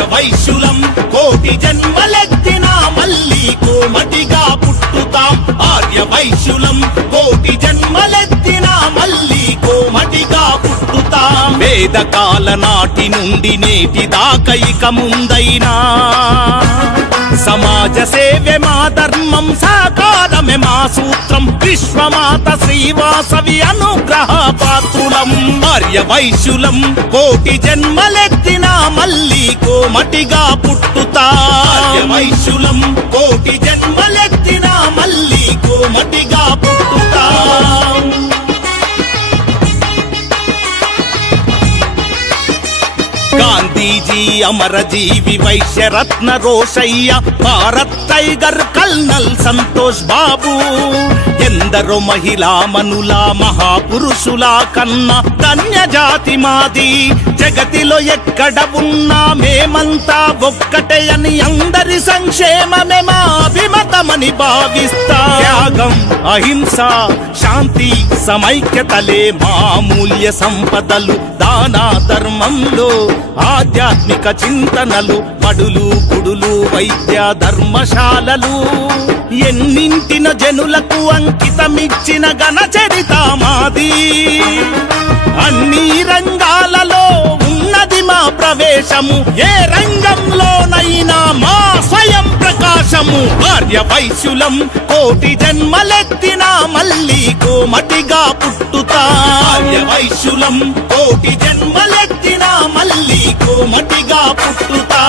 వైశ్యులం కోటి జన్మలెత్తినా మళ్ళీ కోమటిగా పుట్టుతాం. ఆర్య వైశ్యులం కోటి జన్మలెత్తినా మళ్ళీ కోమటిగా పుట్టుతాం. వేదకాల నాటి నుండి నేటి దాకా ఇక ముందైనా సమాజ సేవే మా ధర్మం, సాకారమే మా సూత్రం. విశ్వమాత శ్రీవాసవి అనుగ్రహ పాత్రులం. ఆర్య వైశ్యులం కోటి జన్మలెత్తినా మళ్ళీ కోమటిగా పుట్టుతా. ఆర్య వైశ్యులం కోటి జన్మలెత్తినా మళ్ళీ కోమటిగా పుట్టుతా. గాంధీజీ అమరజీవి వైశ్యరత్న రోషయ్య, భారత్ టైగర్ కల్నల్ సంతోష్ బాబు, ఎందరో మహిళా మనుల మహాపురుషుల కన్నా ధన్య జాతి మాది. జగతిలో ఎక్కడ ఉన్నా మేమంతా ఒక్కటే అని, అందరి సంక్షేమమే మా అభిమతమని భావిస్తా. త్యాగం, అహింస, శాంతి, సమైక్యతలే మా మూల్య సంపదలు. దాన ధర్మంలో ఆధ్యాత్మిక చింతనలు, బడులు గుడులు వైద్య ధర్మశాలలు, ఎన్నింటిన జనులకు అంకితమిచ్చిన ఘన చరిత మాది. అన్ని రంగాలలో ఉన్నది మా ప్రవేశము, ఏ రంగంలోనైనా మా స్వయం ప్రకాశము. ఆర్య వైశ్యులం కోటి జన్మలెత్తినా మళ్ళీ కోమటిగా పుట్టుతా. ఆర్య వైశ్యులం కోటి జన్మలెత్తినా మళ్ళీ కోమటిగా పుట్టుతా.